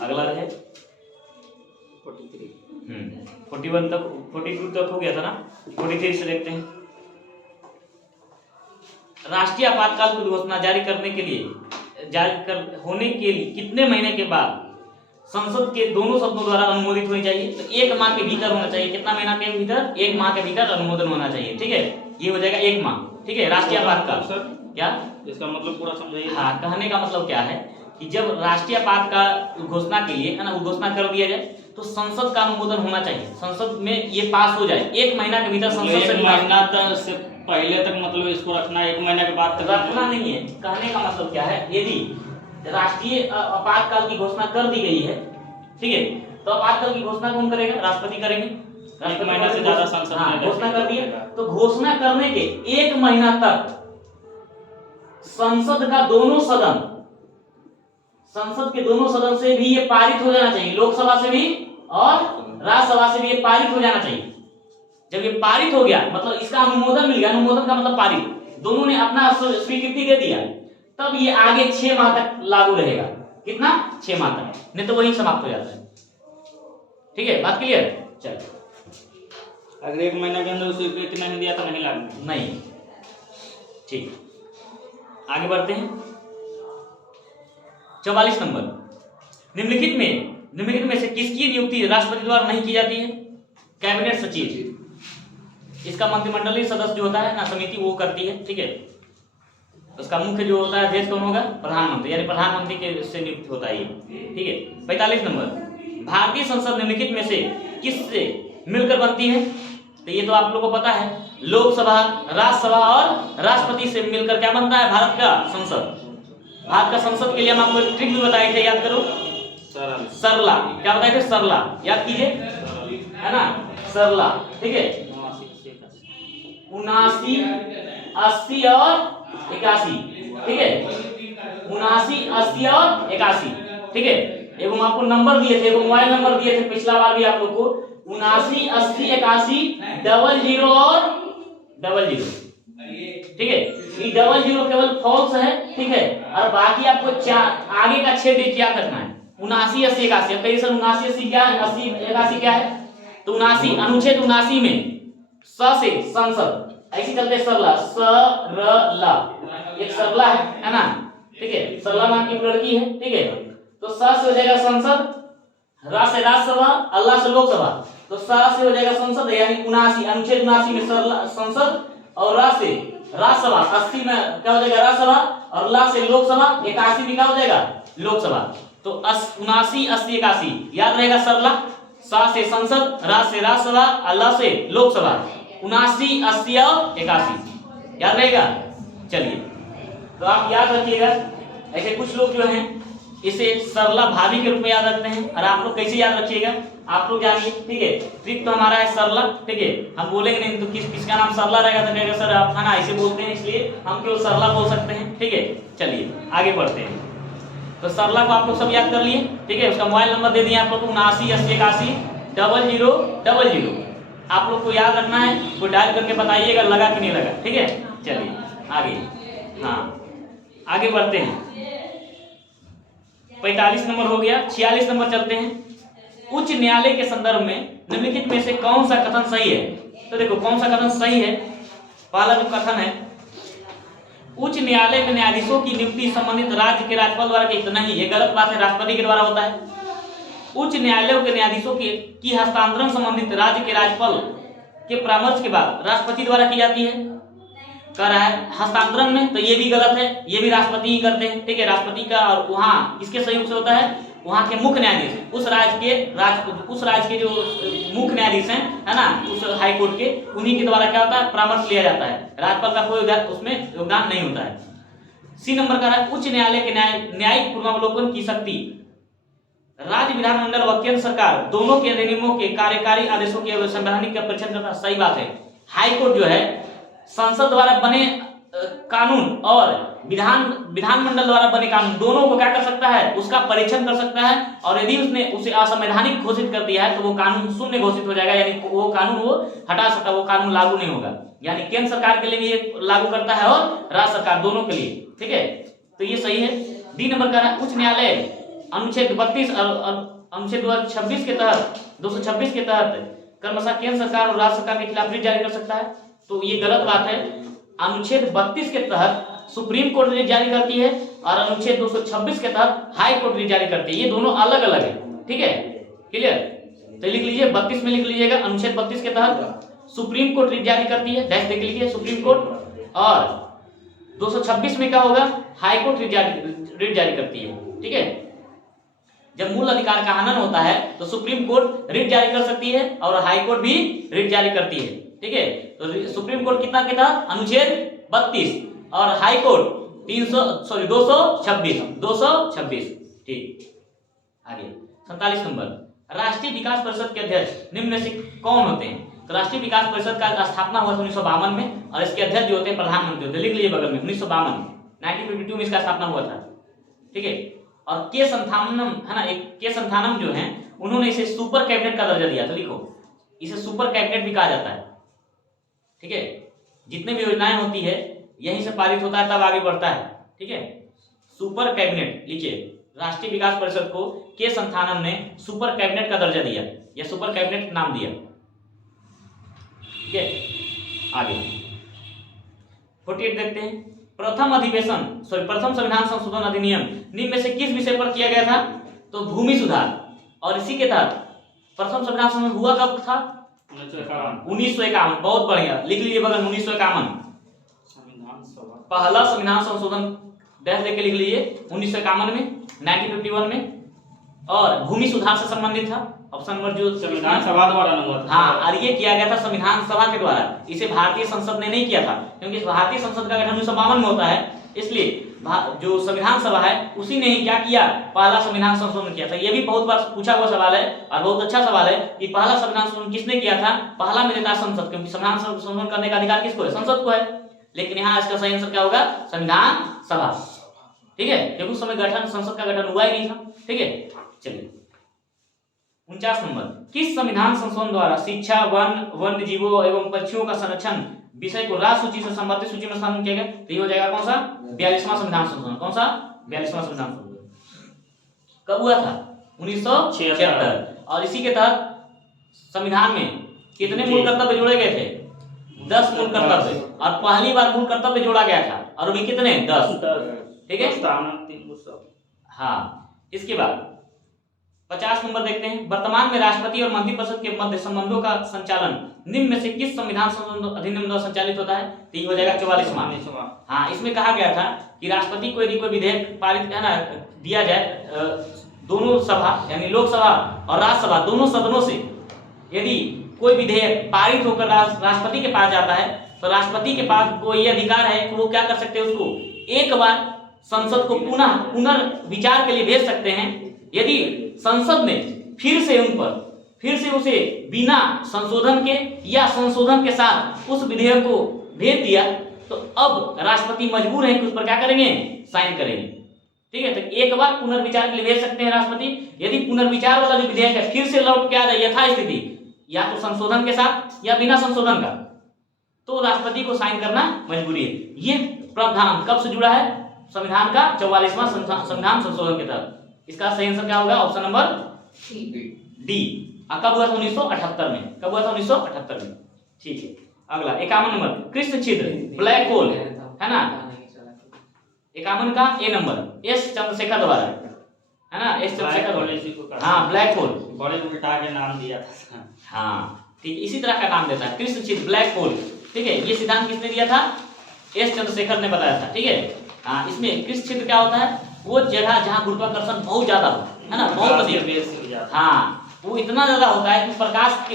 अगला है 43। 41 तक, 42 तक हो गया था ना, 43 से देखते हैं। राष्ट्रीय आपातकाल की घोषणा जारी होने के लिए कितने महीने के बाद संसद के दोनों सदनों द्वारा अनुमोदित होनी चाहिए? तो 1 माह के भीतर होना चाहिए। कितना महीना के भीतर? 1 माह के भीतर अनुमोदन होना चाहिए। ठीक है, ये हो जाएगा 1 माह। ठीक है, राष्ट्रीय आपातकाल। क्या इसका मतलब पूरा समझाइए। हाँ, कहने का मतलब क्या है कि जब राष्ट्रीय आपातकाल घोषणा के लिए है ना, घोषणा कर दिया जाए तो संसद का अनुमोदन होना चाहिए, संसद में ये पास हो जाए 1 महीना के भीतर। संसद से महीना तक से पहले तक मतलब इसको रखना है, 1 महीना के बाद तक रखना नहीं है। कहने का मतलब क्या है, यदि राष्ट्रीय आपातकाल की घोषणा कर दी गई है, ठीक है, तो आपातकाल की घोषणा कौन करेगा? राष्ट्रपति करेंगे। 1 महीना से ज्यादा संसद में घोषणा कर दी है तो घोषणा करने के 1 महीना तक संसद का दोनों सदन, संसद के दोनों सदन से भी ये पारित हो जाना चाहिए, लोकसभा से भी और राज्यसभा से भी ये पारित हो जाना चाहिए। जब ये पारित हो गया मतलब इसका अनुमोदन मिल गया, अनुमोदन का मतलब पारित, दोनों ने अपना स्वीकृति दे दिया, तब ये आगे 6 माह तक लागू रहेगा। कितना? 6 माह तक, नहीं तो वही समाप्त हो जाता है। ठीक है, बात क्लियर? चलो, अगर 1 महीना के अंदर स्वीकृति नहीं दिया तो नहीं लागू। नहीं। ठीक, आगे बढ़ते हैं। 44 नंबर, निम्नलिखित में से किसकी नियुक्ति राष्ट्रपति द्वारा नहीं की जाती है? कैबिनेट सचिव। इसका मंत्रिमंडलीय सदस्य जो होता है ना, समिति, वो करती है। ठीक है, उसका मुख्य जो होता है अध्यक्ष कौन होगा? प्रधानमंत्री, यानी प्रधानमंत्री के से नियुक्त होता है ये। ठीक है, 45 नंबर, भारतीय संसद निम्नलिखित में से किससे मिलकर बनती है? तो ये तो आप लोगों को पता है, लोकसभा, राज्यसभा और राष्ट्रपति से मिलकर क्या बनता है? भारत का संसद। भारत का संसद के लिए हम आपको एक ट्रिक भी बताए थे, याद करो, सरला। क्या बताए थे? सरला, याद कीजिए, है ना, सरला। ठीक है, 79, 80 और 81। ठीक है, 79, 80 और 81। ठीक है, एगो हम आपको नंबर दिए थे, एगो मोबाइल नंबर दिए थे पिछला बार भी आप लोग को, 79, 80, 81, 00 और 00। ठीक है, ये 00 केवल फॉल्स है। ठीक है, और बाकी आपको आगे का 6 डिजिट याद रखना है। 79, 80, 81। अब कहिए सर 79, 80 क्या है, 80, 81 क्या है? तो 79, अनुच्छेद 79 में स से संसद, ऐसे चलते सरला, सरला, एक सरला है ना। ठीक है, सरला नाम की लड़की है। ठीक है, तो स से हो जाएगा संसद, रा से राज्यसभा, अल्लाह से लोकसभा, तो स से हो जाएगा संसद, यानी 79, अनुच्छेद 79 में सरला संसद, और रा से राज्यसभा, 80 में क्या हो जाएगा? राज्यसभा, और ला से लोकसभा, 81 में क्या हो जाएगा? लोकसभा। तो 79, 80, 81 याद रहेगा। सरला, सा से संसद, रा से राज्यसभा, अल्लाह से लोकसभा, 79, 80 और 81 याद रहेगा। चलिए, तो आप याद रखिएगा। ऐसे कुछ लोग जो हैं इसे सरला भाभी के रूप में याद रखते हैं, और आप लोग कैसे याद रखिएगा आप लोग जानिए। ठीक है, ट्रिक तो हमारा है सरला। ठीक है, हम बोलेंगे नहीं तो किसका नाम सरला रहेगा तो कहेगा सर आप है ना ऐसे बोलते हैं, इसलिए हम केवल सरला बोल सकते हैं। ठीक है, चलिए आगे बढ़ते हैं। तो सरला को आप लोग सब याद कर लिए। ठीक है, उसका मोबाइल नंबर दे दिए आप लोग को, 79, 80, 81, 00 00। आप लोग को याद रखना है, कोई डायल करके बताइएगा लगा कि नहीं लगा। ठीक है, चलिए आगे। हाँ, आगे बढ़ते हैं। 45 नंबर हो गया, 46 नंबर चलते हैं। उच्च न्यायालय के संदर्भ में निम्नलिखित में से कौन सा कथन सही है? तो देखो कौन सा कथन सही है। पहला जो कथन है, उच्च न्यायालय में न्यायाधीशों की नियुक्ति संबंधित राज्य के राज्यपाल द्वारा की नहीं, ये गलत बात है, राष्ट्रपति के द्वारा होता है। उच्च न्यायालयों के न्यायाधीशों की हस्तांतरण संबंधित राज्य के राज्यपाल के परामर्श के बाद राष्ट्रपति द्वारा की जाती है। कह रहा है हस्तांतरण में, तो ये भी गलत है, ये भी राष्ट्रपति ही करते हैं। ठीक है, राष्ट्रपति का, और वहाँ किसके सहयोग से होता है? वहाँ के मुख्य न्यायाधीश, उस राज्य के जो मुख्य न्यायाधीश हैं, है ना, उस हाई कोर्ट के, उन्हीं के द्वारा क्या होता है? परामर्श लिया जाता है। राज्यपाल का कोई उसमें योगदान नहीं होता है। सी नंबर का है, उच्च न्यायालय के न्यायिक पूर्वावलोकन की शक्ति राज्य विधानमंडल व केंद्र सरकार दोनों के अधिनियमों के कार्यकारी आदेशों के संवैधानिक का परीक्षण करना। सही बात है। हाई कोर्ट जो है संसद द्वारा बने कानून और विधानमंडल द्वारा बने कानून दोनों को क्या कर सकता है? उसका परीक्षण कर सकता है, और यदि उसने उसे असंवैधानिक घोषित कर दिया है तो वो कानून शून्य घोषित हो जाएगा, यानी वो कानून वो हटा सकता है, वो कानून लागू नहीं होगा। यानी केंद्र सरकार के लिए भी ये लागू करता है और राज्य सरकार दोनों के लिए। ठीक है, तो ये सही है। डी नंबर का है, उच्च न्यायालय अनुच्छेद 32 और अनुच्छेद 226 के तहत 226 के तहत क्रमशः केंद्र सरकार और राज्य सरकार के खिलाफ रिट जारी कर सकता है। तो ये गलत बात है। अनुच्छेद 32 के तहत सुप्रीम कोर्ट रिट जारी करती है और अनुच्छेद 226 के तहत हाई कोर्ट रिट जारी करती है। ये दोनों अलग अलग है, ठीक है, क्लियर। तो लिख लीजिए 32 में लिख लीजिएगा अनुच्छेद 32 के तहत सुप्रीम कोर्ट रिट जारी करती है, डैश देख लीजिए सुप्रीम कोर्ट। और 226 में क्या होगा, हाई कोर्ट रिट जारी करती है, ठीक है। जब मूल अधिकार का हनन होता है तो सुप्रीम कोर्ट रिट जारी कर सकती है और हाई कोर्ट भी रिट जारी करती है, ठीक है। तो सुप्रीम कोर्ट कितना के तहत, अनुच्छेद 32 और हाई कोर्ट 226, ठीक। आगे 47 नंबर, राष्ट्रीय विकास परिषद के अध्यक्ष निम्न में से कौन होते हैं? तो राष्ट्रीय विकास परिषद का स्थापना हुआ 1952 में और इसके अध्यक्ष जो होते हैं प्रधानमंत्री होते हैं। लिख लीजिए बगल में 1952 में इसका स्थापना हुआ था, ठीक है। और के संथानम है ना, एक के संथानम जो है उन्होंने इसे सुपर कैबिनेट का दर्जा दिया। तो लिखो इसे सुपर कैबिनेट भी कहा जाता है, ठीक है। जितने भी योजनाएं होती है यहीं से पारित होता है तब आगे बढ़ता है, ठीक है। सुपर कैबिनेट लिखिए, राष्ट्रीय विकास परिषद को के संथानम ने सुपर कैबिनेट का दर्जा दिया या सुपर कैबिनेट नाम दिया, ठीक है। आगे 48 देखते हैं, प्रथम संविधान संशोधन अधिनियम निम्न में से किस विषय पर किया गया था? तो भूमि सुधार। और इसी के तहत प्रथम संविधान संशोधन हुआ कब था? 1951। बहुत बढ़िया, लिख लीजिए बगल में 1951 पहला संविधान संशोधन डैश देके लिख लीजिए 1951 में, 1951 में। और भूमि सुधार से संबंधित था, ऑप्शन नंबर जो संविधान सभा द्वारा हुआ था। हाँ, और ये किया गया था संविधान सभा के द्वारा, इसे भारतीय संसद ने नहीं किया था क्योंकि भारतीय संसद का गठन 1952 में होता है, इसलिए जो संविधान सभा है उसी ने ही क्या किया, पहला संविधान संशोधन किया था। ये भी बहुत बार पूछा हुआ सवाल है और बहुत अच्छा सवाल है कि पहला संविधान संशोधन किसने किया था? पहला में देता है संसद, क्योंकि संविधान संशोधन करने का अधिकार किसको है? संसद को है। लेकिन यहाँ इसका सही आंसर क्या होगा? संविधान सभा, ठीक है, क्योंकि उस समय गठन संसद का गठन हुआ ही नहीं था, ठीक है। चलिए 49 नंबर, किस संविधान संशोधन द्वारा शिक्षा, वन्य जीवों एवं पक्षियों का संरक्षण विषय को राज्य सूची से संबंधित सूची में शामिल किया गया? तो ये हो जाएगा कौन सा? 42वां संविधान संशोधन। कौन सा? 42वां संविधान संशोधन। कब हुआ था? 1976। और इसी के तहत संविधान में कितने मूल कर्तव्य जोड़े गए थे? 10 मूल कर्तव्य, और पहली बार मूल कर्तव्य जोड़ा गया था। और अभी कितने? 10, ठीक है। हाँ, इसके बाद 50 नंबर देखते हैं, वर्तमान में राष्ट्रपति और मंत्रिपरिषद के मध्य संबंधों का संचालन निम्न में से किस संविधान संशोधन अधिनियम द्वारा संचालित होता है? तो ये हो जाएगा 44वां। हाँ, इसमें कहा गया था कि राष्ट्रपति को यदि कोई विधेयक पारित है ना दिया जाए, दोनों सभा यानी लोकसभा और राज्यसभा दोनों सदनों से यदि कोई विधेयक पारित होकर राष्ट्रपति के पास जाता है तो राष्ट्रपति के पास को ये अधिकार है कि वो क्या कर सकते हैं, उसको एक बार संसद को पुनर्विचार के लिए भेज सकते हैं। यदि संसद ने फिर से उसे बिना संशोधन के या संशोधन के साथ उस विधेयक को भेज दिया तो अब राष्ट्रपति मजबूर है कि उस पर क्या करेंगे? साइन करेंगे, ठीक है। तो एक बार पुनर्विचार के लिए भेज सकते हैं राष्ट्रपति। यदि पुनर्विचार वाला जो विधेयक है फिर से लौट के आ जाए यथास्थिति, या तो संशोधन के साथ या बिना संशोधन का, तो राष्ट्रपति को साइन करना मजबूरी है। ये प्रावधान कब से जुड़ा है? संविधान का 44वां संविधान संशोधन के तहत। इसका सही आंसर क्या होगा? Option number D. कब हुआ था? 1978 में। कब हुआ था? 1978 में, ठीक है। अगला 51 नंबर, कृष्ण छिद्र ब्लैक होल है ना, 51 का ए नंबर, एस चंद्रशेखर द्वारा है ना, एस चंद्रशेखर। हाँ, ब्लैक होल बड़े उल्टा के नाम दिया था। हाँ, ठीक, इसी तरह का नाम देता है कृष्ण छिद्र ब्लैक होल, ठीक है। ये सिद्धांत किसने दिया था? एस चंद्रशेखर ने बताया था, ठीक है। हाँ, इसमें कृष्ण छिद्र क्या होता है? वो जगह जहाँ गुरुत्वाकर्षण बहुत ज्यादा हो है ना, बहुत अधिक, हाँ, वो इतना ज्यादा होता है कि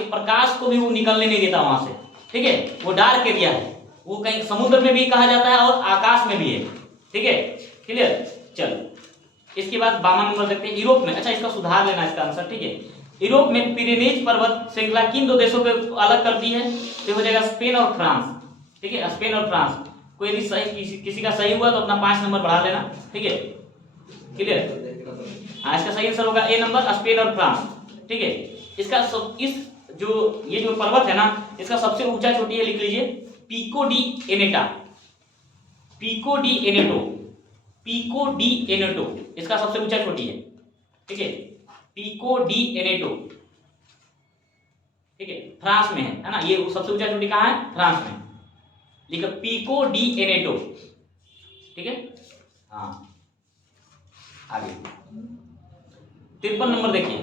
प्रकाश को भी वो निकलने नहीं देता वहां से, ठीक है। वो डार्क एरिया है, वो कहीं समुद्र में भी कहा जाता है और आकाश में भी है, ठीक है, क्लियर। चलो इसके बाद 52 नंबर देखते हैं, यूरोप में, अच्छा इसका सुधार लेना इसका आंसर, ठीक है। यूरोप में पिरेनीज पर्वत श्रृंखला किन दो देशों को अलग करती है? तो हो जाएगा स्पेन और फ्रांस, ठीक है, स्पेन और फ्रांस। कोई यदि सही किसी का सही हुआ तो अपना 5 नंबर बढ़ा लेना, ठीक है, क्लियर। हाँ, इसका सही आंसर होगा ए नंबर, स्पेन और फ्रांस, ठीक है। इसका ये जो पर्वत है ना, इसका सबसे ऊंचा चोटी है, लिख लीजिए Pico de Aneto, Pico de Aneto, Pico de Aneto इसका सबसे ऊंचा चोटी है, ठीक है, पिको डी एनेटो, ठीक है, फ्रांस में है ना, ये सबसे ऊंचा चोटी कहाँ है, फ्रांस में, लिखो पिको डी एनेटो, ठीक है। हाँ आगे 53 नंबर देखिए,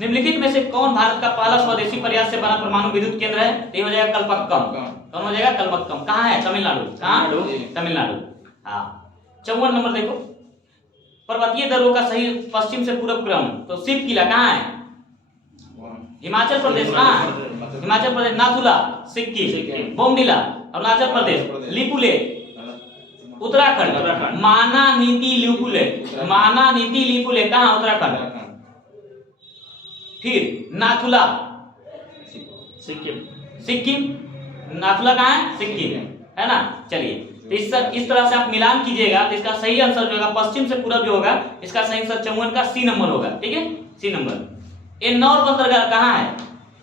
निम्नलिखित में से कौन भारत का पहला स्वदेशी प्रयास से बना परमाणु विद्युत केंद्र है? तो ये हो जाएगा कलपक्कम। कौन हो जाएगा? कलपक्कम। कहाँ है? तमिलनाडु। कहाँ? तमिलनाडु। हाँ 54 नंबर देखो, पर्वतीय दर्रों का सही पश्चिम से पूर्व क्रम, तो शिव किला कहाँ है? हिमाचल प्रदेश। कहाँ है? हिमाचल प्रदेश। नाथुला सिक्किम, बोमडिला अरुणाचल प्रदेश, लिपुले उत्तराखंड, मानानीति लिपुले, मानानीति लिपुले कहाँ? उत्तराखंड। फिर नाथुला सिक्किम, नाथुला कहाँ है? सिक्किम, है ना। चलिए तो इस तरह से आप मिलान कीजिएगा तो इसका सही आंसर जो होगा पश्चिम से पूरब जो होगा इसका सही आंसर 54 का सी नंबर होगा, ठीक है, सी नंबर। एन्नौर बंदरगाह कहाँ है?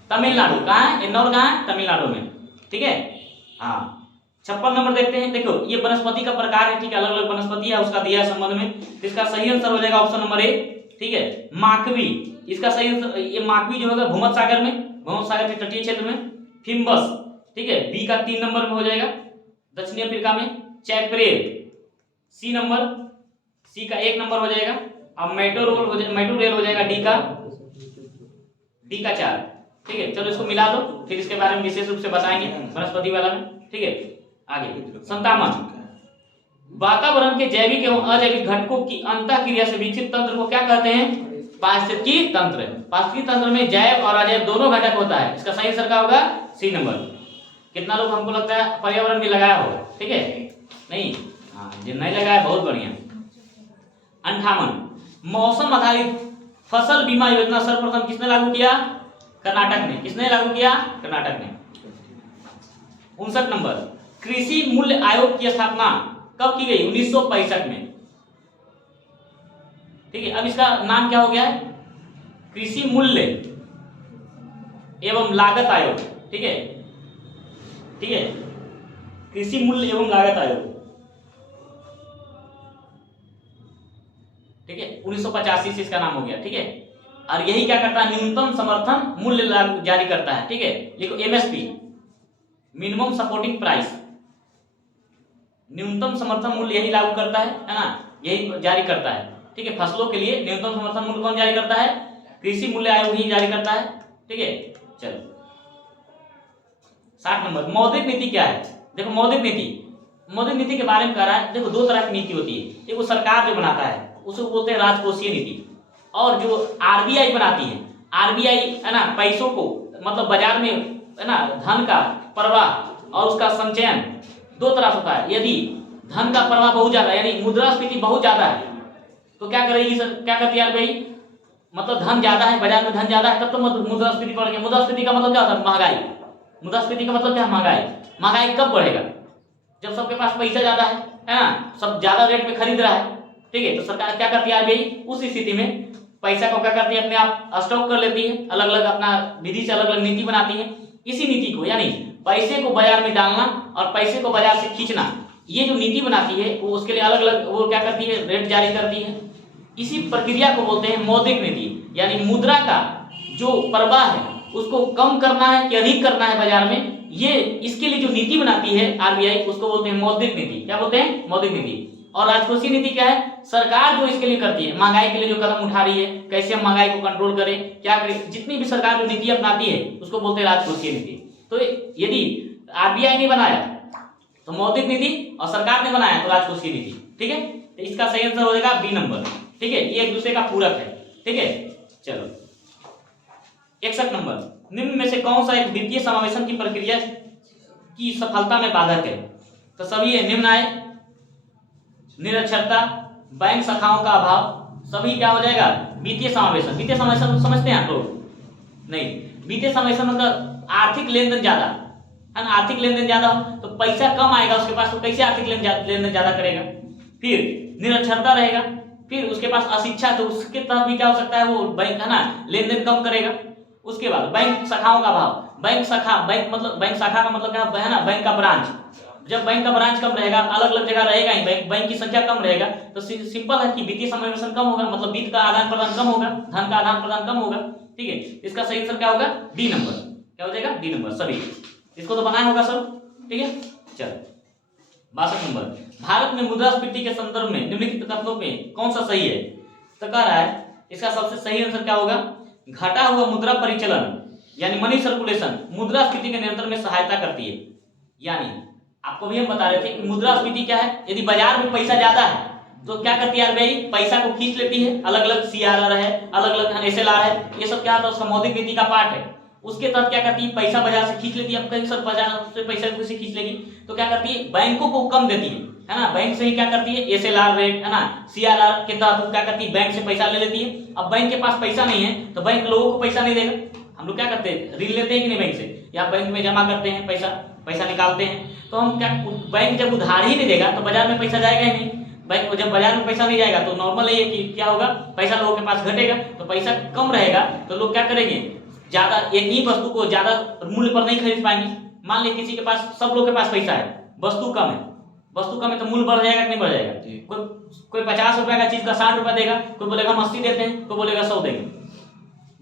तमिलनाडु। कहाँ है? एन्नौर कहाँ है? तमिलनाडु में, ठीक है। हाँ 56 नंबर देखते हैं, देखो ये वनस्पति का प्रकार है, ठीक है, अलग अलग वनस्पति है उसका दिया है संबंध में, तो इसका सही आंसर हो जाएगा ऑप्शन नंबर ए, ठीक है, माकवी। इसका सही आंसर ये माकवी जो होगा भूमध्य सागर में, भूमध्य सागर के तटीय क्षेत्र में। फिम्बस, ठीक है, बी का 3 नंबर में हो जाएगा, दक्षिणी अफ्रीका में। चैपरेल सी नंबर, सी का 1 नंबर हो जाएगा। अब मेटोरेल हो जाएगा डी का 4, ठीक है। चलो इसको मिला दो, फिर इसके बारे में विशेष रूप से बताएंगे वनस्पति वाला में, ठीक है। आगे संतामन, वातावरण के जैविक एवं अजैविक घटकों की अंतःक्रिया से विकसित तंत्र को क्या कहते हैं? पारिस्थितिकी तंत्र। पारिस्थितिकी तंत्र में जैव और अजैव दोनों घटक होता है, इसका सही आंसर क्या होगा? C number. कितना लोग हमको लगता है पर्यावरण भी लगाया होगा, ठीक है, नहीं, हाँ जो नहीं लगाया बहुत बढ़िया। 58 मौसम आधारित फसल बीमा योजना सर्वप्रथम किसने लागू किया? कर्नाटक ने। किसने लागू किया? कर्नाटक ने। 59 नंबर कृषि मूल्य आयोग की स्थापना कब की गई? 1965 में, ठीक है। अब इसका नाम क्या हो गया है? कृषि मूल्य एवं लागत आयोग, ठीक है, ठीक है, कृषि मूल्य एवं लागत आयोग, ठीक है, 1985 से इसका नाम हो गया, ठीक है। और यही क्या करता है? न्यूनतम समर्थन मूल्य जारी करता है, ठीक है, लिखो एमएसपी, मिनिमम सपोर्टिंग प्राइस, न्यूनतम समर्थन मूल्य यही लागू करता है ना, यही जारी करता है, ठीक है। फसलों के लिए न्यूनतम समर्थन मूल्य कौन जारी करता है? कृषि मूल्य आयोग ही जारी करता है, ठीक है। चलो 60 नंबर मौद्रिक नीति क्या है? देखो मौद्रिक नीति के बारे में कह रहा है। देखो दो तरह की नीति होती है, एक वो सरकार जो बनाता है उसको बोलते हैं राजकोषीय नीति, और जो आरबीआई बनाती है, आरबीआई है ना, पैसों को मतलब बाजार में है ना धन का प्रवाह और उसका संचयन दो तरह से होता है। यदि धन का प्रवाह बहुत ज्यादा यानी मुद्रास्फीति बहुत ज्यादा है तो क्या करेगी सर? क्या करती है भाई? मतलब धन ज्यादा है, बाजार में धन ज्यादा है, तब तो मुद्रास्फीति बढ़ेगी। मुद्रास्फीति का मतलब क्या होता है? महंगाई। मुद्रास्फीति का मतलब क्या है? महंगाई। महंगाई कब बढ़ेगा? जब सबके पास पैसा ज्यादा है ना, सब ज्यादा रेट में खरीद रहा है, ठीक है। तो सरकार क्या करती है? आरबीआई उस स्थिति में पैसा को क्या करती है? अपने आप स्टॉक कर लेती है, अलग अलग अपना विधि से अलग अलग नीति बनाती है। इसी नीति को यानी पैसे को बाजार में डालना और पैसे को बाजार से खींचना, ये जो नीति बनाती है वो उसके लिए अलग अलग वो क्या करती है? रेट जारी करती है। इसी प्रक्रिया को बोलते हैं मौद्रिक नीति, यानी मुद्रा का जो प्रवाह है उसको कम करना है कि अधिक करना है बाजार में, ये इसके लिए जो नीति बनाती है आरबीआई उसको बोलते हैं मौद्रिक नीति। क्या बोलते हैं? मौद्रिक नीति। और राजकोषीय नीति क्या है? सरकार जो इसके लिए करती है, महंगाई के लिए जो कदम उठा रही है, कैसे हम महंगाई को कंट्रोल करें, क्या करें, जितनी भी सरकार जो नीति अपनाती है उसको बोलते हैं राजकोषीय नीति। तो यदि आरबीआई ने बनाया तो मौद्रिक नीति और सरकार ने बनाया तो राजकोषीय नीति, ठीक है। तो इसका सही आंसर हो जाएगा बी नंबर, ठीक है। ये एक दूसरे का पूरक है, ठीक है। चलो 61 नंबर निम्न में से कौन सा एक वित्तीय समावेशन की प्रक्रिया की सफलता में बाधक है? तो सभी निम्न आए, निरक्षरता, बैंक शाखाओं का अभाव, सभी क्या हो जाएगा? वित्तीय समावेशन। वित्तीय समावेशन समझते हैं आप लोग? नहीं, वित्तीय समावेशन मतलब आर्थिक लेन देन ज्यादा है ना, आर्थिक लेन देन ज्यादा हो तो पैसा कम आएगा उसके पास, तो कैसे आर्थिक लेन देन ज्यादा करेगा। फिर निरक्षरता रहेगा, फिर उसके पास अशिक्षा, तो उसके तहत भी क्या हो सकता है? वो बैंक है ना लेन देन कम करेगा। उसके बाद बैंक शाखाओं का अभाव, बैंक शाखा का मतलब क्या है ना? बैंक का ब्रांच, जब बैंक का ब्रांच कम रहेगा, अलग अलग जगह रहेगा ही, बैंक की संख्या कम रहेगा, तो सिंपल है कि वित्तीय समावेशन कम होगा, मतलब वित्त का आदान प्रदान कम होगा, धन का आदान प्रदान कम होगा। ठीक है, इसका सही आंसर क्या होगा? D number. क्या हो जाएगा? डी नंबर सभी। इसको तो बनाया होगा सब। ठीक है, चलो 62 नंबर, भारत में मुद्रास्फीति के संदर्भ में निम्नलिखित कथनों में कौन सा सही है? तो कह रहा है इसका सबसे सही आंसर क्या होगा? घटा हुआ मुद्रा परिचलन यानी मनी सर्कुलेशन मुद्रास्फीति के नियंत्रण में सहायता करती है। यानी आपको भी हम बता रहे थे कि मुद्रास्फीति क्या है, यदि बाजार में पैसा ज्यादा है तो क्या करती है आरबीआई? पैसा को खींच लेती है, अलग अलग सीआरआर है, अलग अलग एसएलआर है, ये सब क्या होता है? उसका मौद्रिक नीति का पार्ट है। उसके तहत क्या करती है? पैसा बाजार से खींच लेती है। अब कहीं सर बाजार से पैसा कैसे खींच लेगी? तो क्या करती है? बैंकों को कम देती है ना, बैंक से ही क्या करती है? एसएलआर रेट है ना, सीआरआर के तहत क्या करती है? बैंक से पैसा ले लेती है। अब बैंक के पास पैसा नहीं है तो बैंक लोगों को पैसा नहीं देगा। हम लोग क्या करते हैं? ऋण लेते हैं कि नहीं बैंक से, या बैंक में जमा करते हैं, पैसा निकालते हैं। तो हम क्या, बैंक जब उधार ही नहीं देगा तो बाजार में पैसा जाएगा ही नहीं। बैंक जब बाजार में पैसा नहीं जाएगा तो नॉर्मल है कि क्या होगा? पैसा लोगों के पास घटेगा, तो पैसा कम रहेगा तो लोग क्या करेंगे? ज्यादा एक ही वस्तु को ज्यादा मूल्य पर नहीं खरीद पाएंगे। मान लिया किसी के पास, सब लोग के पास पैसा है, वस्तु कम है तो मूल्य बढ़ जाएगा कि नहीं बढ़ जाएगा? कोई 50 रुपए का चीज का 60 रुपए देगा, कोई बोलेगा हम 80 देते हैं, कोई बोलेगा 100 देंगे।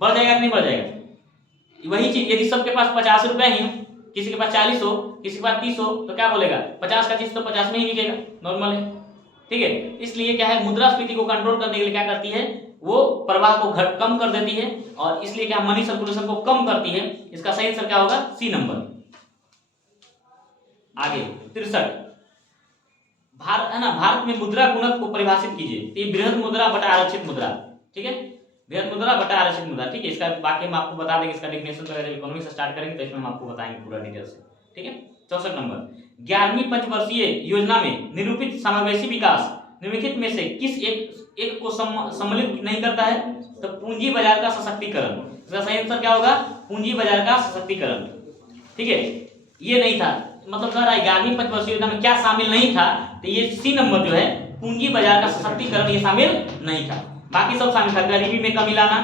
बढ़ जाएगा कि नहीं बढ़ जाएगा? वही चीज यदि सबके पास 50 रुपए ही, किसी के पास 40 हो, किसी के पास 30 हो, तो क्या बोलेगा? 50 का चीज तो 50 में ही बिकेगा, नॉर्मल है। ठीक है, इसलिए क्या है? मुद्रास्फीति को कंट्रोल करने के लिए क्या करती है? वो प्रवाह को कम कर देती है, और इसलिए क्या मनी सर्कुलेशन को कम करती है। इसका सही आंसर क्या होगा? C number. आगे 63, भारत है ना, भारत में मुद्रा गुणक को परिभाषित कीजिए। तो ये बृहद मुद्रा बटा आरक्षित मुद्रा। ठीक है, बृहद मुद्रा बटा आरक्षित मुद्रा। ठीक है, इसका बाकी हम आपको बता देंगे, इसका डेफिनेशन वगैरह इकोनॉमी से स्टार्ट करेंगे तो इसमें हम आपको बताएंगे पूरा डिटेल से। ठीक है, 64 नंबर, 11वीं पंचवर्षीय योजना में निरूपित समावेशी विकास निम्नलिखित में से किस एक को सम्मिलित नहीं करता है? तो पूंजी बाजार का सशक्तिकरण। इसका सही आंसर क्या होगा? पूंजी बाजार का सशक्तिकरण। ठीक है, ये नहीं था, मतलब कह रहा है 11वीं पंचवर्षीय योजना में क्या शामिल नहीं था? तो ये सी नंबर जो है, पूंजी बाजार का सशक्तिकरण, ये शामिल नहीं था। बाकी सब शामिल था। गरीबी में कमी लाना,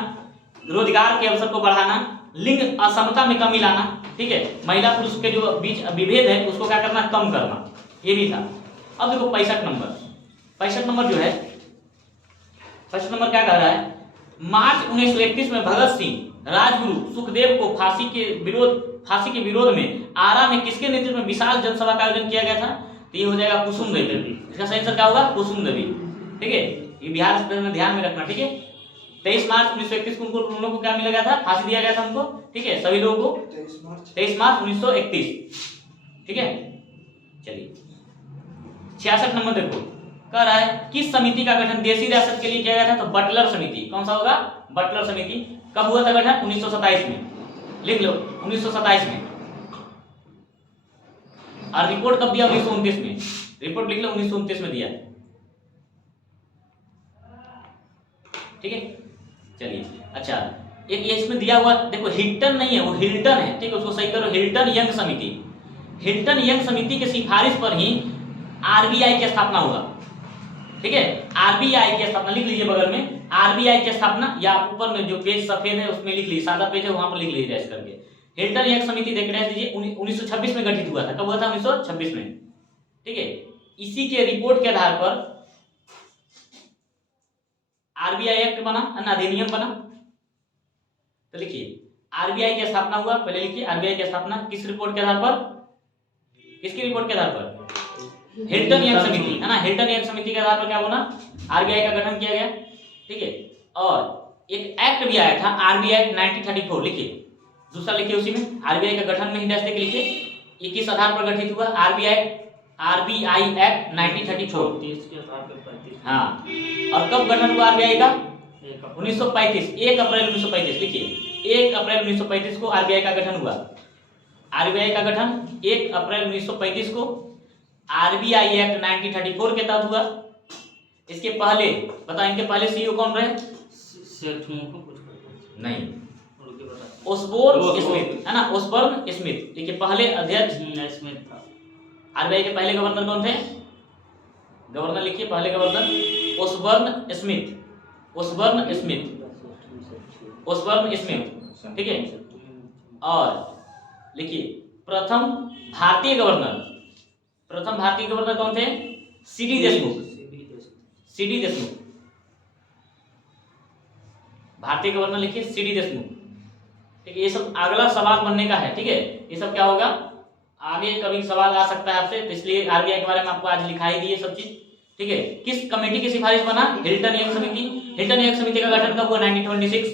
रोजगार के अवसर को बढ़ाना, लिंग असमता में कमी लाना। ठीक है, महिला पुरुष के जो बीच विभेद है उसको क्या करना? कम करना, ये भी था। अब देखो 65 नंबर जो है, 65 नंबर क्या कह रहा है? मार्च 1931 में भगत सिंह राजगुरु सुखदेव को फांसी के विरोध में आरा में किसके नेतृत्व में विशाल जनसभा का आयोजन किया गया था? तो ये हो जाएगा कुसुम देवी। इसका सही आंसर क्या होगा? कुसुम देवी। ठीक है, ये बिहार में ध्यान में रखना। ठीक है, 23 मार्च 1931 को उन लोगों को क्या मिला गया था? फांसी दिया गया था उनको। ठीक है, सभी लोगों को 23 मार्च 1931। ठीक है, चलिए 66 नंबर देखो, कह रहा है किस समिति का गठन देशी रियासत के लिए किया गया था? तो बटलर समिति। कौन सा होगा? बटलर समिति। कब हुआ था गठन? 1927 में। लिख लो 1927 में। और रिपोर्ट कब दिया? 1929 में। रिपोर्ट लिख लो 1929 में दिया। ठीक है, चलिए अच्छा, एक इसमें दिया हुआ देखो, हिल्टन नहीं है, वो हिल्टन है। ठीक है, उसको सही करो, हिल्टन यंग समिति। हिल्टन यंग समिति की सिफारिश पर ही आरबीआई की स्थापना हुआ। ठीक है, आरबीआई की स्थापना लिख लीजिए बगल में, आरबीआई की स्थापना, या ऊपर में जो पेज सफेद है उसमें लिख लीजिए, सादा पेज है वहां पर लिख लीजिए ऐसे करके। हिल्टन यंग समिति देख रहे दीजिए 1926 में गठित हुआ था। कब हुआ था? 1926 में। ठीक है, इसी के रिपोर्ट के आधार पर आरबीआई एक्ट बना, अधिनियम बना। तो लिखिए आरबीआई की स्थापना हुआ, पहले लिखिए आरबीआई की स्थापना किस रिपोर्ट के आधार पर? किसकी रिपोर्ट के आधार पर? हिल्टन यंग समिति, है ना। हिल्टन यंग समिति के आधार पर क्या बना? आरबीआई का गठन किया गया। ठीक है, और एक एक्ट भी आया था आरबीआई एक्ट 1934। लिखिए दूसरा लिखिए उसी में, आरबीआई का गठन में ही डैश देके लिखिए, ये किस आधार पर गठित हुआ? RBI act 1934। हाँ, और कब गठन हुआ आरबीआई का? 1935, 1 अप्रैल 1935। लिखिए 1 अप्रैल 1935 को आरबीआई का गठन हुआ। आरबीआई का गठन 1 अप्रैल 1935 को आरबीआई एक्ट 1934 के तहत हुआ। इसके पहले बताओ, इनके पहले सीईओ कौन रहे? नहीं, ओसबोर्न स्मिथ, है ना, ओसबोर्न स्मिथ। देखिए पहले अध्यक्ष स्मिथ था। आरबीआई के पहले गवर्नर कौन थे? गवर्नर लिखिए, पहले governor Osborne Smith. Osborne Smith, Osborne Smith. ठीक है, और लिखिए प्रथम भारतीय गवर्नर, प्रथम भारतीय गवर्नर कौन थे? सीडी देशमुख। सीडी देशमुख भारतीय गवर्नर लिखिए सीडी देशमुख। ठीक है, ये सब अगला सवाल बनने का है। ठीक है, ये सब क्या होगा आगे कभी सवाल आ सकता है आपसे, तो इसलिए आरबीआई के बारे में आपको आज लिखा ही दी है सब चीज। ठीक है, किस कमेटी की सिफारिश बना? हिल्टन एयक समिति। हिल्टन एयक समिति का गठन कब हुआ? 1926।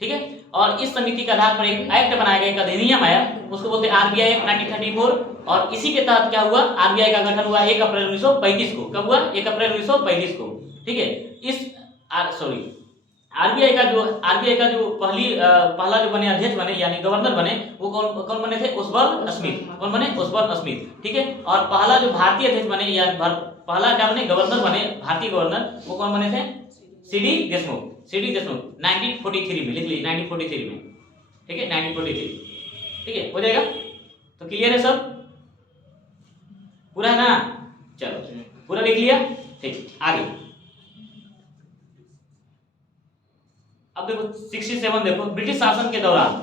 ठीक है, और इस समिति के आधार पर एक एक्ट बनाया गया, एक अधिनियम आया, उसको बोलते हैं आरबीआई एक्ट 1934। और इसी के तहत क्या हुआ? आरबीआई का गठन हुआ 1 अप्रैल 1935 को। कब हुआ? 1 अप्रैल 1935 को। ठीक है, इस आरबीआई का जो पहला जो बने अध्यक्ष बने यानी गवर्नर बने वो कौन बने थे? ओसबर्न स्मिथ। कौन बने? ओसबर्न स्मिथ। ठीक है, और पहला जो भारतीय अध्यक्ष बने या पहला क्या बने? गवर्नर बने, भारतीय गवर्नर, वो कौन बने थे? सीडी देशमुख। सीडी देशमुख 1943 में, लिख लीजिए 1943 में। ठीक है, 1943। ठीक है, हो जाएगा। तो क्लियर है सब? पूरा है ना? चलो पूरा लिख लिया। ठीक, आगे अब देखो 67 देखो, ब्रिटिश शासन के दौरान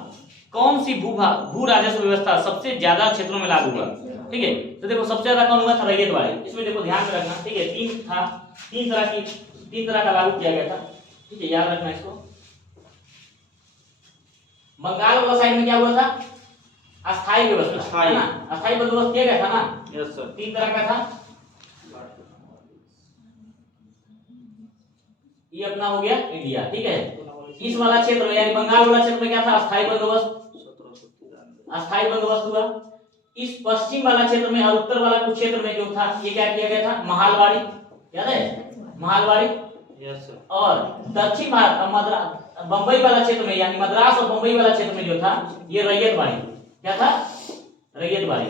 कौन सी भू राजस्व व्यवस्था सबसे ज्यादा क्षेत्रों में लागू हुआ? ठीक है, तो देखो सबसे ज्यादा कौन हुआ था? रैयतवाड़ी। इसमें देखो ध्यान में रखना। ठीक है, तीन तरह का लागू किया गया था। ठीक है, याद रखना इसको। बंगाल वाला साइड में क्या हुआ था? अस्थायी व्यवस्था, है ना? अस्थायी बंदोबस्त किया गया था ना? Yes sir. 3 तरह का था। ये अपना हो गया इंडिया। ठीक है, इस वाला क्षेत्र में यानी बंगाल वाला क्षेत्र में क्या था? अस्थायी बंदोबस्त। अस्थायी बंदोबस्त हुआ। इस पश्चिम वाला क्षेत्र में और उत्तर वाला कुछ क्षेत्र में जो था ये क्या किया गया था? महालवाड़ी। याद है? महालवाड़ी। Yes sir. और दक्षिण भारत बंबई वाला क्षेत्र में यानी मद्रास और बंबई वाला क्षेत्र में जो था ये रैयतवाड़ी। क्या था? रैयतवाड़ी।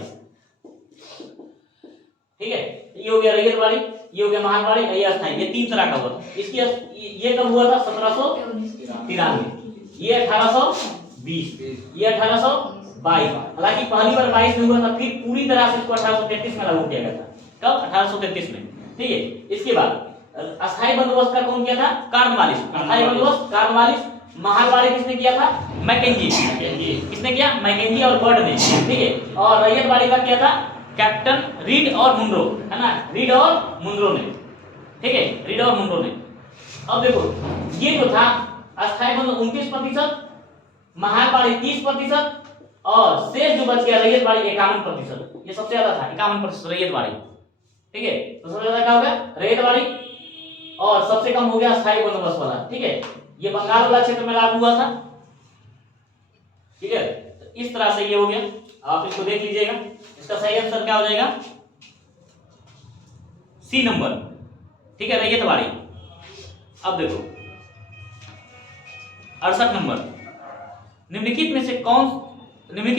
ठीक है, ये हो गया रैयतवाड़ी, ये हो गया महालवाड़ी, ये अस्थायी। ये 3 तरह का हुआ। इसकी ये कब हुआ था? 1793। ये 1820, ये 1822। हालांकि पहली बार 22 में हुआ था, फिर पूरी तरह से इसको 1833 में लागू किया गया था। कब? 1833 में। ठीक है, इसके बाद अस्थायी बंदोबस्त का कौन किया था? कॉर्नवालिस। अस्थायी बंदोबस्त कॉर्नवालिस। महालवाड़ी किसने किया था? मैकेंजी। किसने किया? मैकेंजी और बर्ड ने। ठीक है, और रैयतवाड़ी का किया था कैप्टन रीड और मुनरो, है ना? रीड और मुनरो ने। ठीक है, रीड और मुनरो ने। अब देखो ये जो था अस्थायी बंदोबस्त 29%, महालवाड़ी 30% और शेष जो बच गया रैयतवाड़ी 51%। ये सबसे ज्यादा था 51% रैयतवाड़ी। ठीक है, तो सबसे ज्यादा क्या हो गया? रैयतवाड़ी। और सबसे कम हो गया अस्थायी बंदोबस्त वाला। ठीक है, ये बंगाल वाला क्षेत्र में लागू हुआ था। ठीक है, तो इस तरह से ये हो गया। आप इसको देख लीजिएगा, इसका सही आंसर क्या हो जाएगा? C number. ठीक है, रैयतवाड़ी। अब देखो 68 नंबर, निम्नलिखित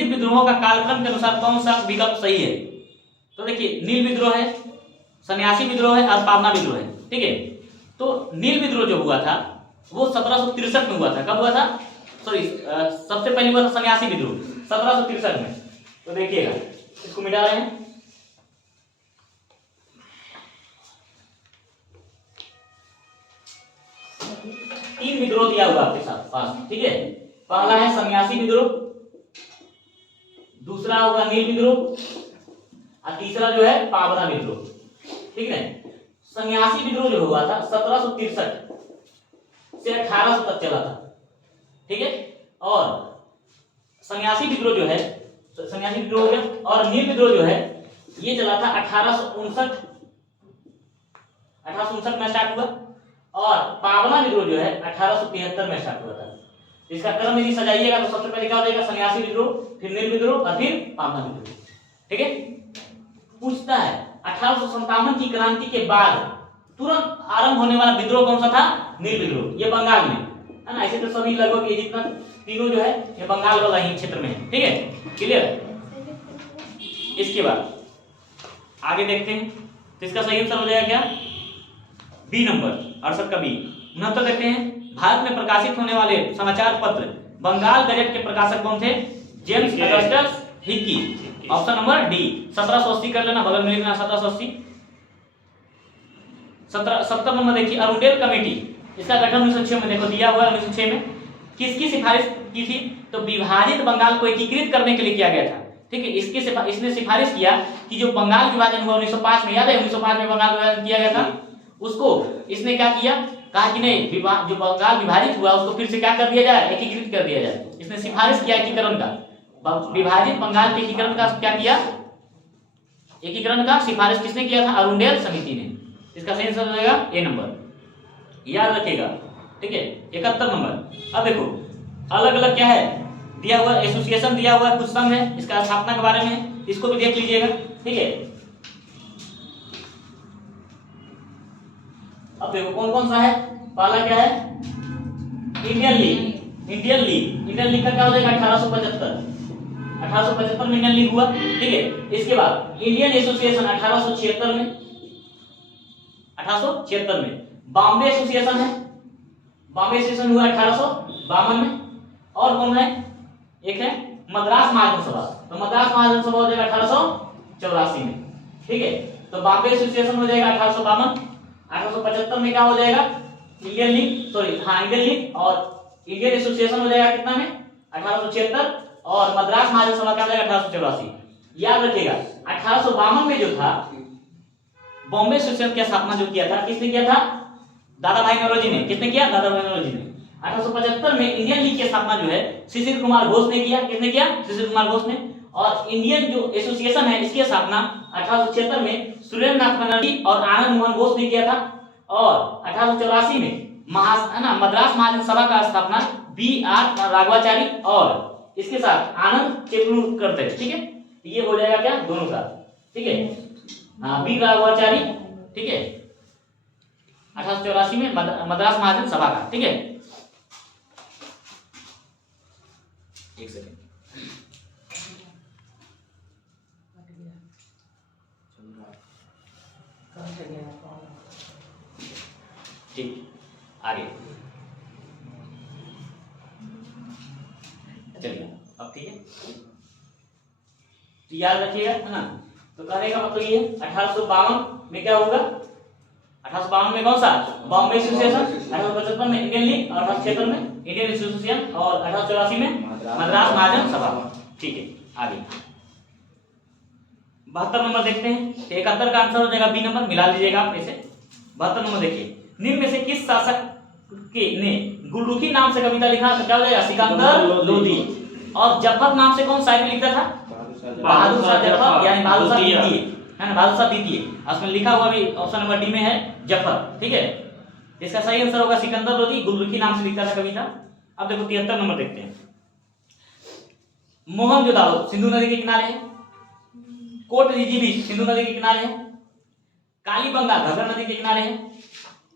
विद्रोहों का कालक्रम के अनुसार कौन सा विकल्प सही है? तो देखिए नील विद्रोह है, सन्यासी विद्रोह है और पावना विद्रोह है। ठीक है, तो नील विद्रोह जो हुआ था वो 1763 में हुआ था। कब हुआ था? सबसे पहले हुआ था सन्यासी विद्रोह 1763 में। तो देखिएगा इसको मिटा रहे हैं। तीन विद्रोह दिया हुआ आपके साथ पास। ठीक है, पहला है सन्यासी विद्रोह, दूसरा होगा नील विद्रोह और तीसरा जो है पावना विद्रोह। ठीक है, सन्यासी विद्रोह जो हुआ था 1763 से 1800 तक चला था। ठीक है, और सन्यासी विद्रोह जो है, सन्यासी विद्रोह हो गया, और नील विद्रोह जो है ये चला था 1859 में स्टार्ट हुआ, और पावना विद्रोह जो है 1873 में स्टार्ट हुआ था। इसका क्रम यदि सजाइएगा तो सबसे पहले क्या हो जाएगा? सन्यासी विद्रोह, फिर नील विद्रोह और फिर पावना विद्रोह। ठीक है, पूछता है 1857 की क्रांति के बाद तुरंत आरंभ होने वाला विद्रोह कौन सा था? नील विद्रोह। ये बंगाल में है ना? ऐसे तो सभी लगभग ये जितना तीनों जो है ये बंगाल वाला ही क्षेत्र में है। ठीक है, क्लियर? इसके बाद आगे देखते हैं, तो इसका सही आंसर हो जाएगा क्या? बी नंबर, 68 का बी। 69 देखते हैं, भारत में प्रकाशित होने वाले समाचार पत्र बंगाल गजट के प्रकाशक कौन थे? James Augustus Hickey. Option number D. 1780 कर लेना, बगल में लिखना 1780। 70 नंबर देखिए, अरुंडेल कमेटी, इसका गठन 1906 में देखो दिया हुआ है। 1906 में किसकी सिफारिश की थी? तो विभाजित बंगाल को एकीकृत करने के लिए किया गया था। ठीक है। इसने सिफारिश किया कि जो बंगाल विभाजन हुआ 1905 में, याद है 1905 में बंगाल विभाजन किया गया था, उसको इसने क्या किया, कहा कि नहीं जो बंगाल विभाजित हुआ उसको फिर से क्या कर दिया जाए, एकीकृत कर दिया जाए। इसने सिफारिश किया एकीकरण का, विभाजित बंगाल के एकीकरण का क्या किया, एकीकरण का सिफारिश किसने किया था, अरुंडेल समिति ने। इसका सही आंसर हो जाएगा ए नंबर, याद रखिएगा, ठीक है। 71 नंबर। अब देखो अलग अलग क्या है दिया हुआ, एसोसिएशन दिया हुआ है, कुछ संघ है, इसका स्थापना के बारे में इसको भी देख लीजिएगा, ठीक है। अब देखो कौन कौन सा है, पहला क्या है, इंडियन लीग। इंडियन लीग का क्या हो जाएगा 1875 में इंडियन लीग हुआ, ठीक है। इसके बाद इंडियन एसोसिएशन 1876 में। बॉम्बे एसोसिएशन है, बॉम्बे एसोसिएशन हुआ 1852 में। और कौन है, एक है मद्रास महाजन सभा, तो मद्रास महाजन सभा हो जाएगा 1884 में, ठीक है। तो बॉम्बे एसोसिएशन हो जाएगा 1852। 1875 में क्या हो जाएगा, इंडियन लीग और इंडियन एसोसिएशन हो जाएगा कितना में 1876, और मद्रास महाजन सभा क्या हो जाएगा 1884। याद रखिएगा 1852 में जो था बॉम्बे एसोसिएशन की स्थापना जो किया था, किसने किया था, दादा भाई नौरोजी ने। किसने किया, दादा भाई नौरोजी ने। 1875 में इंडियन लीग की स्थापना जो है शिशिर कुमार घोष ने किया। किसने किया, शिशिर कुमार घोष ने। और इंडियन जो एसोसिएशन है इसकी स्थापना 1876 में सुरेंद्र नाथ बनर्जी और आनंद मोहन घोष ने किया था। और 1884 में मद्रास महाजन सभा का स्थापना B.R. राघवाचारी और इसके साथ आनंद चेपलूर करते हैं, ठीक है। ये हो जाएगा क्या, दोनों का, ठीक है। बी राघवाचारी, ठीक है, 1884 में मद्रास महाजन सभा का, ठीक है। एक सेकंड, ठीक, आगे चलिए अब, ठीक है। तो याद रखिएगा, है ना। तो कहने का मतलब ये 1852 में क्या होगा, 1852 में कौन सा, बॉम्बे एसोसिएशन। 1875 में इंडियन लीग और 1876 में इंडियन एसोसिएशन और 1884 में मद्रास महाजन सभा, ठीक है। आगे 72 नंबर देखते हैं। 71 का आंसर हो जाएगा बी नंबर, मिला लीजिएगा आप ऐसे। 72 नंबर देखिए, निम्न में से किस शासक ने गुलरुखी नाम से कविता लिखा था, क्या हो जाएगा, सिकंदर लोदी। और जफर नाम से कौन शायरी लिखता था, बहादुर शाह जफर, यानी बहादुर शाह द्वितीय, है ना, बहादुर शाह द्वितीय। उसमें लिखा हुआ भी ऑप्शन नंबर डी में है जफर, ठीक है। इसका सही आंसर होगा सिकंदर लोदी, गुलरुखी नाम से लिखता था कविता। अब देखो 73 नंबर देखते हैं। मोहनजोदाड़ो सिंधु नदी के किनारे है, कोटदीजी भी सिंधु नदी के किनारे है, कालीबंगा घग्गर नदी के किनारे है,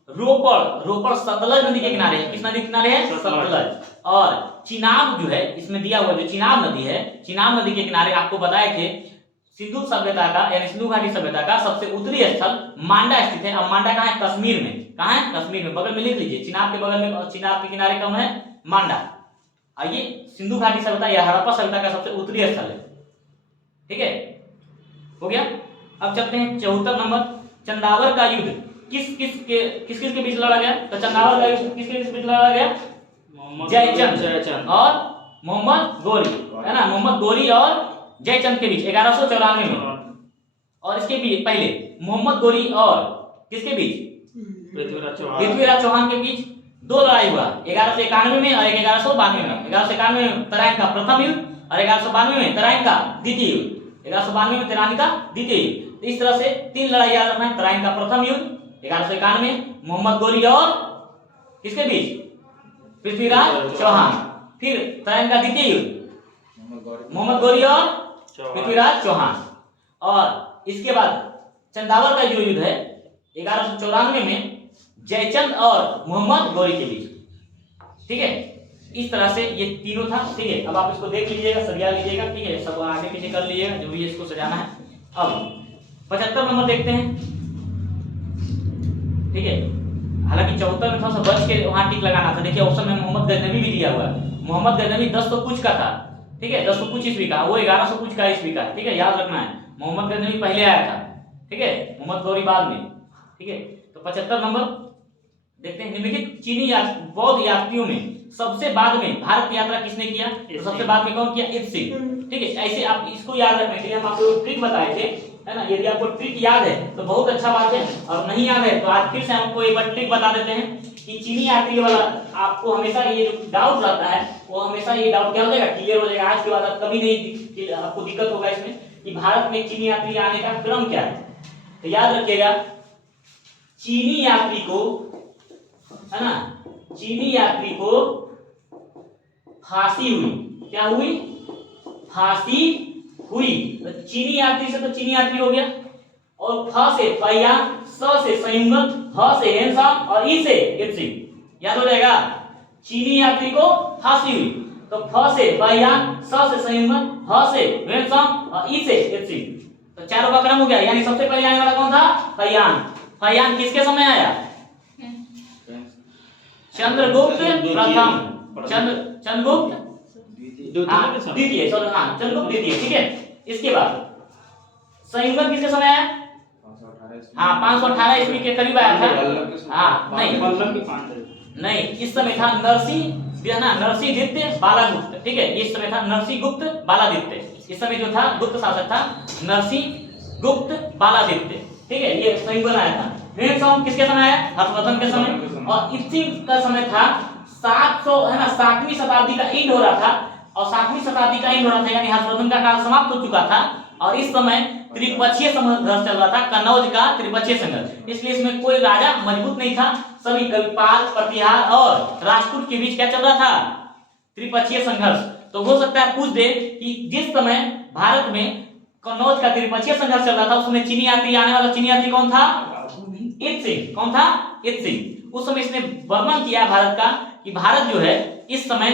रोपड़ सतलज नदी के किनारे है। किस नदी के किनारे है, सतलज। और चिनाब जो है इसमें दिया हुआ, जो चिनाब नदी है, चिनाब नदी के किनारे आपको बताए थे सिंधु सभ्यता का यानी सिंधु घाटी सभ्यता का सबसे उत्तरी स्थल मांडा स्थित है। अब मांडा कहाँ है, कश्मीर में। कहाँ है, कश्मीर में। बगल में लिख लीजिए, चिनाब के बगल में, चिनाब के किनारे कौन है, मांडा। और ये सिंधु घाटी सभ्यता या हड़प्पा सभ्यता का सबसे उत्तरी स्थल है, ठीक है, हो गया। अब चलते हैं 74 नंबर। चंदावर का युद्ध किस किस के बीच लड़ा गया, तो चंदावर का युद्ध किसके बीच लड़ा गया, जयचंद और मोहम्मद गोरी, है ना, मोहम्मद गोरी और जयचंद के बीच 1194 में। और इसके बीच पहले मोहम्मद गोरी और किसके बीच, पृथ्वीराज चौहान के बीच दो लड़ाई हुआ, 1191 में और 1192 में। 1191 में तराइन का प्रथम युद्ध और 1192 में तराइन का द्वितीय युद्ध। 1192 में तराइन का द्वितीय युद्ध। तो इस तरह से तीन लड़ाई याद रखना है। तराइन का प्रथम युद्ध 1191 में, मोहम्मद गोरी और किसके बीच, पृथ्वीराज चौहान। फिर तराइन का द्वितीय युद्ध मोहम्मद गोरी और पृथ्वीराज चौहान। और इसके बाद चंदावर का जो युद्ध है 1194 में जयचंद और मोहम्मद गोरी के बीच, ठीक है। इस तरह से ये तीनों था, ठीक है। अब आप इसको देख लीजिएगा, सरिया लीजिएगा, ठीक है, सब आगे पीछे कर लीजिएगा जो भी इसको सजाना है। अब 75 नंबर देखते हैं, ठीक है। हालांकि 74 में थोड़ा सा बच के वहां टिक लगाना था। देखिए ऑप्शन में मोहम्मद गजनवी भी दिया हुआ है। मोहम्मद गजनवी 10 तो कुछ का था, ठीक है, 10 तो कुछ ईस्वी का, वो 1100 कुछ का ईस्वी का, ठीक है, याद रखना है। मोहम्मद गजनवी पहले आया था, ठीक है, मोहम्मद गौरी बाद में, ठीक है। तो 75 नंबर देखते हैं। निम्नलिखित चीनी बौद्ध यात्रियों में सबसे बाद में भारत यात्रा किसने किया? तो सबसे बाद में कौन किया? इत सिंह। ठीक है, ऐसे आप इसको याद रखने के लिए हम आपको ट्रिक बताए थे, है ना। यदि आपको ट्रिक याद है तो बहुत अच्छा बात है, और नहीं याद है तो आज फिर से हमको एक बार ट्रिक बता देते हैं कि चीनी यात्री वाला आपको हमेशा ये जो डाउट रहता है वो हमेशा ये डाउट क्या हो जाएगा? क्लियर हो जाएगा। आज के बाद आप कभी नहीं आपको दिक्कत होगा इसमें कि भारत में चीनी यात्री आने का क्रम क्या है। तो याद रखिएगा, चीनी यात्री को, है ना, चीनी यात्री को फांसी हुई। क्या हुई? फांसी हुई। तो चीनी यात्री से तो चीनी यात्री हो गया, और फ से फैयान, स से संयुगम, ह से हेनसाम और ई से इत सिंह। याद हो जाएगा, चीनी यात्री को फांसी हुई तो फ से फैयान, स से संयुगम, ह से हेनसाम और ई से इत सिंह। तो चारों का क्रम हो गया, यानी सबसे पहले आने वाला कौन था? फैयान। फैयान किसके समय आया? चंद्रगुप्त प्रथम, चंद्रगुप्त द्वितीय, चंद्रगुप्त द्वितीय। ठीक है, इसके बाद संयुगम किसके समय आया? हाँ, 518 ईस्वी के करीब आया था। हाँ, नहीं, इस समय था नरसिंहद्वितीय बालागुप्त। ठीक है, इस समय था नरसिंहगुप्त बालादित्य। इस समय जो था गुप्त शासक था नरसिंहगुप्त बालादित्य। ठीक है, ये संयुगम आया था। हेनसाम किसके समय आया? हर्षवर्धन के समय। और इत सिंह का समय था 700, है ना, 7वीं शताब्दी का एंड हो रहा था, और 7वीं शताब्दी का एंड हो रहा था, यानी हर्षवर्धन का काल समाप्त हो चुका था, और इस समय त्रिपक्षीय संघर्ष चल रहा था, कन्नौज का त्रिपक्षीय संघर्ष। इसलिए इसमें कोई राजा मजबूत नहीं था, सभी कल्पाल, प्रतिहार और राजपूत के बीच क्या चल रहा था? त्रिपक्षीय संघर्ष। तो हो सकता है पूछ दे कि जिस समय भारत में कन्नौज का त्रिपक्षीय संघर्ष चल रहा था, उसमें चीनी यात्री आने वाला चीनी यात्री कौन था? इत सिंह। कौन था? इत सिंह। उस समय इसने वर्णन किया भारत का कि भारत जो है इस समय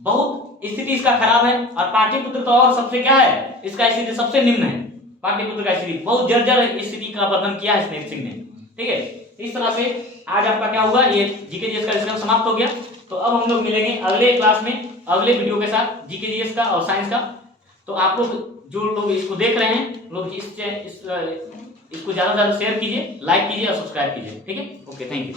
बहुत स्थिति इसका खराब है, और पाटलिपुत्र तो और सबसे क्या है, इसका स्थिति सबसे निम्न है। पाटलिपुत्र का स्थिति बहुत जर्जर स्थिति का वर्णन किया है इसने, सिंह ने। ठीक है, इस तरह से आज आपका क्या हुआ, ये जीके जीएस का डिस्कशन समाप्त हो गया। तो अब हम लोग मिलेंगे अगले क्लास में अगले वीडियो के साथ, जीके जीएस का और साइंस का। तो आप लोग जो लोग इसको देख रहे हैं, लोग इसको ज्यादा से ज्यादा शेयर कीजिए, लाइक कीजिए और सब्सक्राइब कीजिए। ठीक है, ओके, थैंक यू।